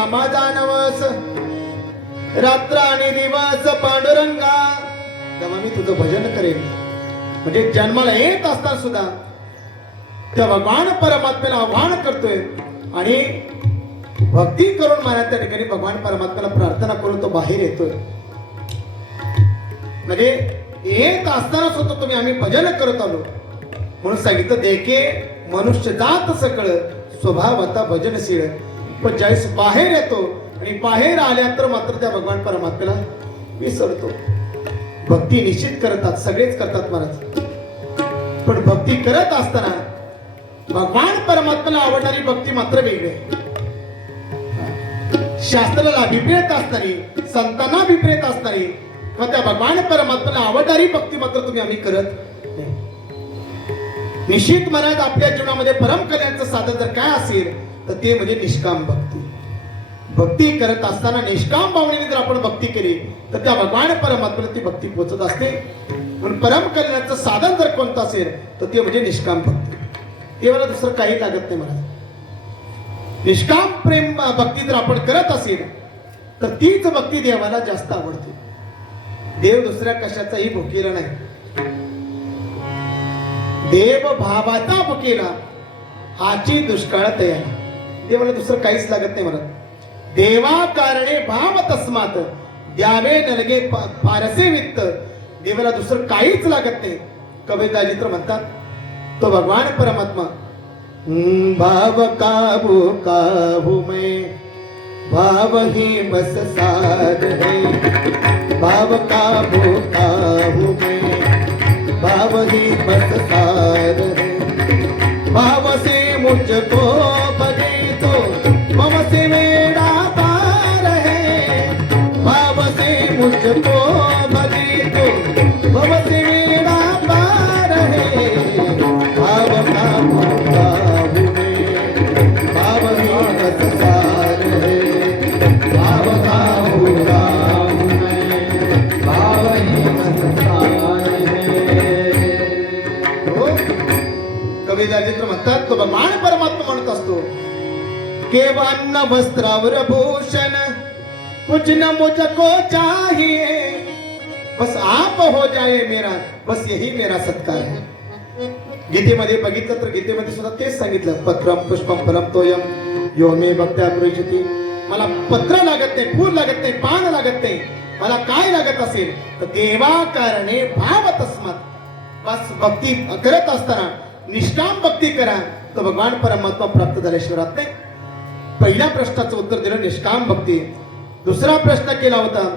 श्यामा आठवीन रात्र आणि दिवस पांडुरंगा. तेव्हा मी तुझं भजन करेन. म्हणजे जन्माला येत असताना सुद्धा तेव्हा भगवान परमात्म्याला आव्हान करतोय. आणि भक्ती करून मला त्या ठिकाणी भगवान परमात्म्याला प्रार्थना करून तो बाहेर येतोय. म्हणजे येत असताना सुद्धा तुम्ही आम्ही भजन करत आलो. म्हणून सांगितलं देखे मनुष्य जात सकळ स्वभाव आता भजनशील. पण ज्यावेळेस बाहेर येतो आणि बाहेर आल्यानंतर मात्र त्या भगवान परमात्म्याला विसरतो. भक्ती निश्चित करतात सगळेच करतात महाराज. पण भक्ती करत असताना भगवान परमात्म्याला आवडणारी भक्ती मात्र वेगळी आहे. शास्त्राला विपरीत असणारी संतांना विपरीत असणारी किंवा त्या भगवान परमात्म्याला आवडणारी भक्ती मात्र तुम्ही आम्ही करत निश्चित मनात आपल्या जीवनामध्ये परम कल्याणचं साधन जर काय असेल तर ते म्हणजे निष्काम भक्ती. भक्ती करत असताना निष्काम भावनेने जर आपण भक्ती केली तर त्या भगवान परमात्म्याला ती भक्ती पोचत असते. म्हणून परम कल्याणाचं साधन जर कोणतं असेल तर ते म्हणजे निष्काम भक्ती. देवाला दुसरं काही लागत नाही मला निष्काम प्रेम भक्ती जर आपण करत असेल तर तीच भक्ती देवाला जास्त आवडते. देव दुसऱ्या कशाचाही भोकेला नाही. देव भावाचा भुकेला हाची दुष्काळ तयार. देवाला दुसरं काहीच लागत नाही मला देवा कारणे भाव तस्मात द्यावे नलगे फारसे वित्त. देवाला दुसरं काहीच लागत नाही. कविताजी तर म्हणतात तो भगवान परमात्मा भाव काबू काबू मैं भाव ही बस सार है भाव काबू काबू मैं भाव ही बस सार म्हणतात तो भगवान परमात्मा म्हणत असतो. केवान्न वस्त्रावर भूषण कुछ न मुझको चाहिए. बस आप हो जाए मेरा बस यही मेरा सत्कार है. गीतेमध्ये बघितलं तर गीतेमध्ये सुद्धा तेच सांगितलं पत्रम पुष्पम फलम तोयम यो मे भक्त्या गृहीती मला पत्र लागत नाही फूल लागत नाही पान लागत नाही. मला काय लागत असेल? तर देवा कारणे भाव तस्मात. बस भक्ती करत असताना निष्काम भक्ती करा तर भगवान परमात्मा प्राप्त झाल्याशिवाय राहत नाही. पहिल्या प्रश्नाचं उत्तर दिलं निष्काम भक्ती. दुसरा प्रश्न केला होता